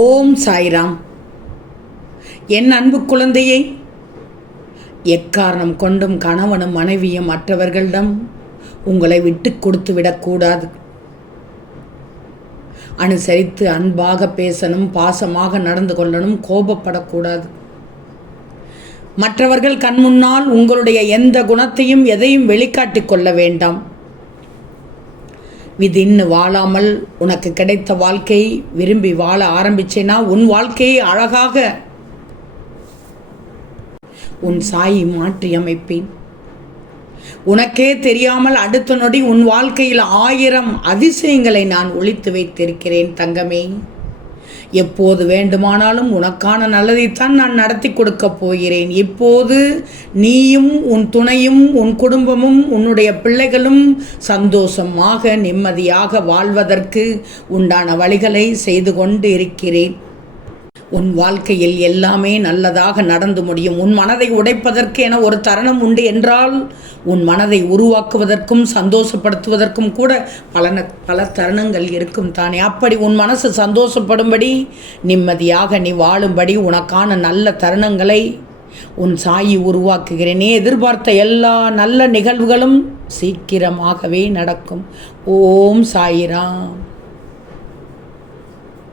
ஓம் சாய்ராம். என் அன்பு குழந்தையை, எக்காரணம் கொண்டும் கணவனும் மனைவியும் மற்றவர்களிடம் உங்களை விட்டு கொடுத்து விடக்கூடாது. அனுசரித்து அன்பாக பேசணும், பாசமாக நடந்து கொள்ளணும், கோபப்படக்கூடாது. மற்றவர்கள் கண் முன்னால் உங்களுடைய எந்த குணத்தையும் எதையும் வெளிக்காட்டிக் கொள்ள வேண்டாம். விதின்னு வாழாமல் உனக்கு கிடைத்த வாழ்க்கையை விரும்பி வாழ ஆரம்பிச்சேனா உன் வாழ்க்கையை அழகாக உன் சாயி மாற்றி அமைப்பேன். உனக்கே தெரியாமல் அடுத்த நொடி உன் வாழ்க்கையில் 1000 அதிசயங்களை நான் ஒளித்து வைத்திருக்கிறேன் தங்கமே. எப்போது வேண்டுமானாலும் உனக்கான நல்லதைத்தான் நான் நடத்தி கொடுக்க போகிறேன். இப்போது நீயும் உன் துணையும் உன் குடும்பமும் உன்னுடைய பிள்ளைகளும் சந்தோஷமாக நிம்மதியாக வாழ்வதற்கு உண்டான வழிகளை செய்து கொண்டு இருக்கிறேன். உன் வாழ்க்கையில் எல்லாமே நல்லதாக நடந்து முடியும். உன் மனதை உடைப்பதற்கு என ஒரு தருணம் உண்டு என்றால் உன் மனதை உருவாக்குவதற்கும் சந்தோஷப்படுத்துவதற்கும் கூட பல தருணங்கள் இருக்கும் தானே. அப்படி உன் மனசு சந்தோஷப்படும்படி நிம்மதியாக நீ வாழும்படி உனக்கான நல்ல தருணங்களை உன் சாயி உருவாக்குகிறேன். நீ எதிர்பார்த்த எல்லா நல்ல நிகழ்வுகளும் சீக்கிரமாகவே நடக்கும். ஓம் சாயிராம்.